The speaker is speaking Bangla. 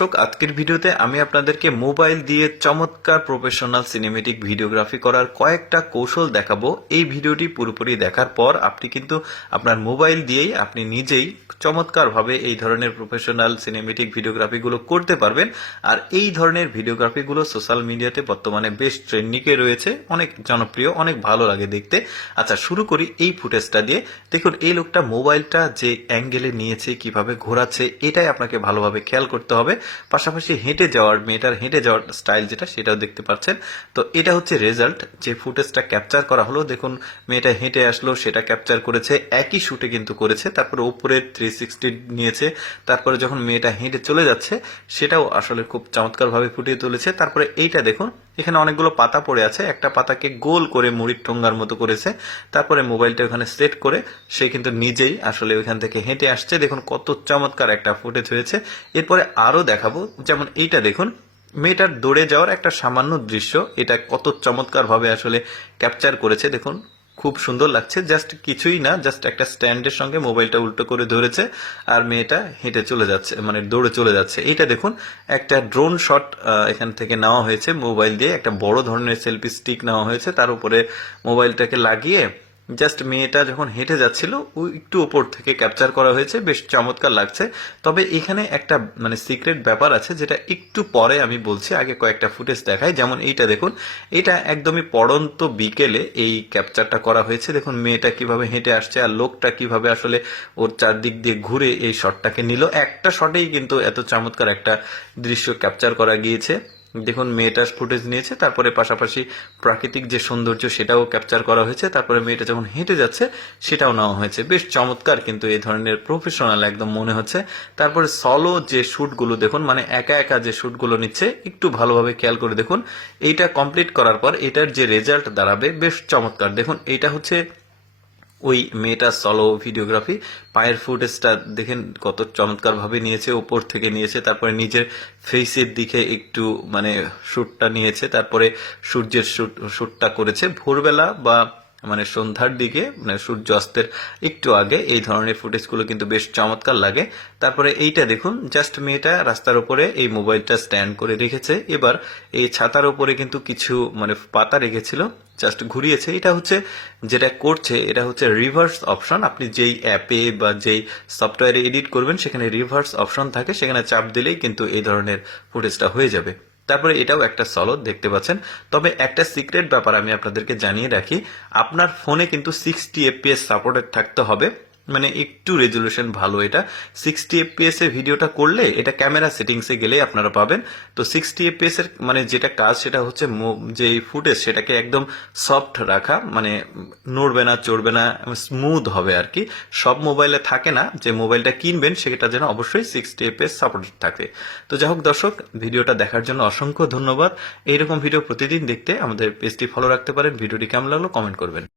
দর্শক, আজকের ভিডিওতে আমি আপনাদেরকে মোবাইল দিয়ে চমৎকার প্রফেশনাল সিনেমেটিক ভিডিওগ্রাফি করার কয়েকটা কৌশল দেখাবো। এই ভিডিওটি পুরোপুরি দেখার পর আপনি কিন্তু আপনার মোবাইল দিয়েই আপনি নিজেই চমৎকারভাবে এই ধরনের প্রফেশনাল সিনেমেটিক ভিডিওগ্রাফিগুলো করতে পারবেন। আর এই ধরনের ভিডিওগ্রাফিগুলো সোশ্যাল মিডিয়াতে বর্তমানে বেশ ট্রেন্ডিংয়ে রয়েছে, অনেক জনপ্রিয়, অনেক ভালো লাগে দেখতে। আচ্ছা, শুরু করি এই ফুটেজটা দিয়ে। দেখুন, এই লোকটা মোবাইলটা যে অ্যাঙ্গেলে নিয়েছে, কিভাবে ঘোরাচ্ছে, এটাই আপনাকে ভালোভাবে খেয়াল করতে হবে। পাশাপাশি হেঁটে যাওয়ার, মেয়েটার হেঁটে যাওয়ার স্টাইল যেটা, সেটাও দেখতে পাচ্ছেন। তো এটা হচ্ছে রেজাল্ট, যে ফুটেজটা ক্যাপচার করা হলো। দেখুন, মেয়েটা হেঁটে আসলো, সেটা ক্যাপচার করেছে, একই শুটে কিন্তু করেছে। তারপরে উপরে 360 নিয়েছে। তারপরে যখন মেয়েটা হেঁটে চলে যাচ্ছে, সেটাও আসলে খুব চমৎকারভাবে ফুটিয়ে তুলেছে। তারপরে এইটা দেখুন, এখানে অনেকগুলো পাতা পড়ে আছে, একটা পাতাকে গোল করে মুড়ির ঠোঙ্গার মতো করেছে। তারপরে মোবাইলটা ওখানে সেট করে সে কিন্তু নিজেই আসলে ওইখান থেকে হেঁটে আসছে। দেখুন কত চমৎকার একটা ফুটেজ হয়েছে। এরপরে আরো দেখাবো, যেমন এইটা দেখুন, মেয়েটার দৌড়ে যাওয়ার একটা সামান্য দৃশ্য, এটা কত চমৎকার ভাবে আসলে ক্যাপচার করেছে। দেখুন খুব সুন্দর লাগছে। জাস্ট কিছুই না, জাস্ট একটা স্ট্যান্ডের সঙ্গে মোবাইলটা উল্টো করে ধরেছে আর মেয়েটা হেঁটে চলে যাচ্ছে, মানে দৌড়ে চলে যাচ্ছে। এইটা দেখুন, একটা ড্রোন শট এখান থেকে নেওয়া হয়েছে মোবাইল দিয়ে, একটা বড় ধরনের সেলফি স্টিক নেওয়া হয়েছে, তার উপরে মোবাইলটাকে লাগিয়ে জাস্ট মেয়েটা যখন হেঁটে যাচ্ছিল ওই একটু উপর থেকে ক্যাপচার করা হয়েছে। বেশ চমৎকার লাগছে। তবে এখানে একটা মানে সিক্রেট ব্যাপার আছে, যেটা একটু পরে আমি বলছি, আগে কয়েকটা ফুটেজ দেখাই। যেমন এইটা দেখুন, এটা একদমই পড়ন্ত বিকেলে এই ক্যাপচারটা করা হয়েছে। দেখুন মেয়েটা কিভাবে হেঁটে আসছে আর লোকটা কিভাবে আসলে ওর চারদিক দিয়ে ঘুরে এই শটটাকে নিল। একটা শটেই কিন্তু এত চমৎকার একটা দৃশ্য ক্যাপচার করা গিয়েছে। দেখুন মেয়েটা ফুটেজ নিয়েছে, তারপরে পাশাপাশি প্রাকৃতিক যে সৌন্দর্য সেটাও ক্যাপচার করা হয়েছে। তারপরে মেয়েটা যখন হেঁটে যাচ্ছে সেটাও নেওয়া হয়েছে। বেশ চমৎকার কিন্তু এই ধরনের প্রফেশনাল একদম মনে হচ্ছে। তারপরে সলো যে শ্যুটগুলো দেখুন, মানে একা একা যে শ্যুটগুলো নিচ্ছে, একটু ভালোভাবে খেয়াল করে দেখুন। এইটা কমপ্লিট করার পর এটার যে রেজাল্ট দাঁড়াবে বেশ চমৎকার। দেখুন এইটা হচ্ছে ওই মেয়েটার সলো ভিডিওগ্রাফি। পায়ের ফুটেজটা দেখেন কত চমৎকার ভাবে নিয়েছে, উপর থেকে নিয়েছে। তারপরে নিজের ফেসের দিকে একটু মানে শ্যুটটা নিয়েছে। তারপরে সূর্যের শ্যুটটা করেছে ভোরবেলা বা মানে সন্ধ্যার দিকে, মানে সূর্যাস্তের একটু আগে। এই ধরনের ফুটেজগুলো কিন্তু বেশ চমৎকার লাগে। তারপরে এইটা দেখুন, জাস্ট মেয়েটা রাস্তার উপরে এই মোবাইলটা স্ট্যান্ড করে রেখেছে। এবার এই ছাতার উপরে কিন্তু কিছু মানে পাতা রেখেছিল, জাস্ট ঘুরিয়েছে। এটা হচ্ছে যেটা করছে, এটা হচ্ছে রিভার্স অপশন। আপনি যেই অ্যাপে বা যেই সফটওয়্যারে এডিট করবেন, সেখানে রিভার্স অপশন থাকে, সেখানে চাপ দিলেই কিন্তু এই ধরনের ফুটেজটা হয়ে যাবে। তারপরে এটাও একটা সলো দেখতে পাচ্ছেন। তবে একটা সিক্রেট ব্যাপার আমি আপনাদেরকে জানিয়ে রাখি, আপনার ফোনে কিন্তু 60 FPS সাপোর্টেড থাকতে হবে, মানে একটু রেজলিউশন ভালো। এটা 60 FPS এ ভিডিওটা করলে এটা ক্যামেরা সেটিংসে গেলে আপনারা পাবেন। তো 60 FPS এর মানে যেটা কাজ, সেটা হচ্ছে যে ফুটেজ সেটাকে একদম সফট রাখা, মানে নড়বে না, চড়বে না, স্মুথ হবে আর কি। সব মোবাইলে থাকে না, যে মোবাইলটা কিনবেন সেটা যেন অবশ্যই 60 FPS সাপোর্টেড থাকে। তো যাই হোক দর্শক, ভিডিওটা দেখার জন্য অসংখ্য ধন্যবাদ। এইরকম ভিডিও প্রতিদিন দেখতে আমাদের পেজটি ফলো রাখতে পারেন। ভিডিওটি কেমন লাগলো কমেন্ট করবেন।